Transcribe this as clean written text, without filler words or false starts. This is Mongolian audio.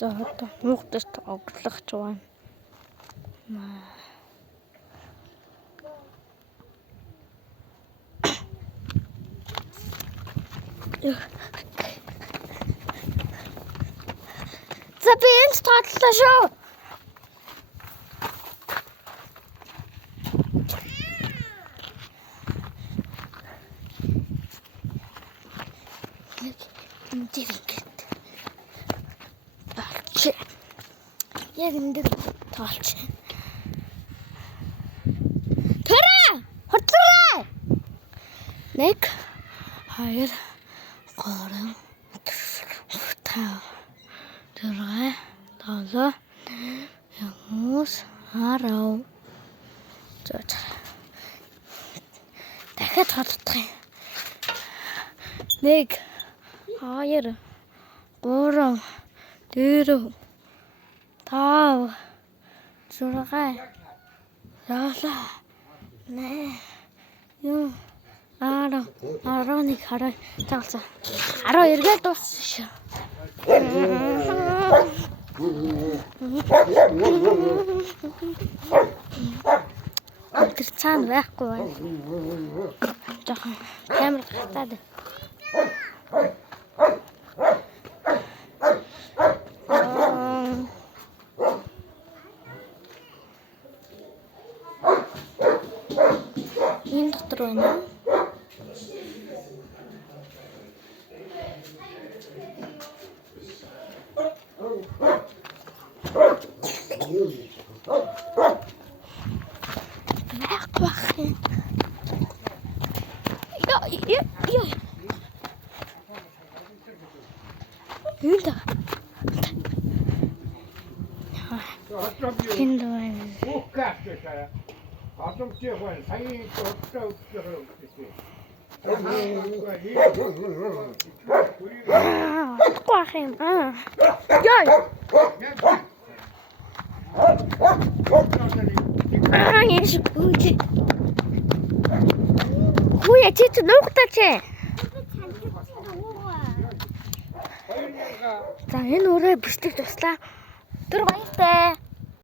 За одоо муугтайт оглох ч байна. За би энэ тодлоо шүү. Яг энэ тоолч. Тэрэ! Хотлоо! 1 2 3 5 6 7 9 10. За. Дахиад тоолдох юм. 1 2 3 4 5 6 7 8 9 10 11 12 цаалцаа 12-гээ дууссан шүү. Тэр цаана байхгүй байна. Жохон камер гатаад. Энэ дотор байна. Adam结婚，他也走。挂黑嘛？哟！也是估计。хуя чи ч нуугтай чи. За энэ үрээ бичлэг туслаа. Тэр баяртай.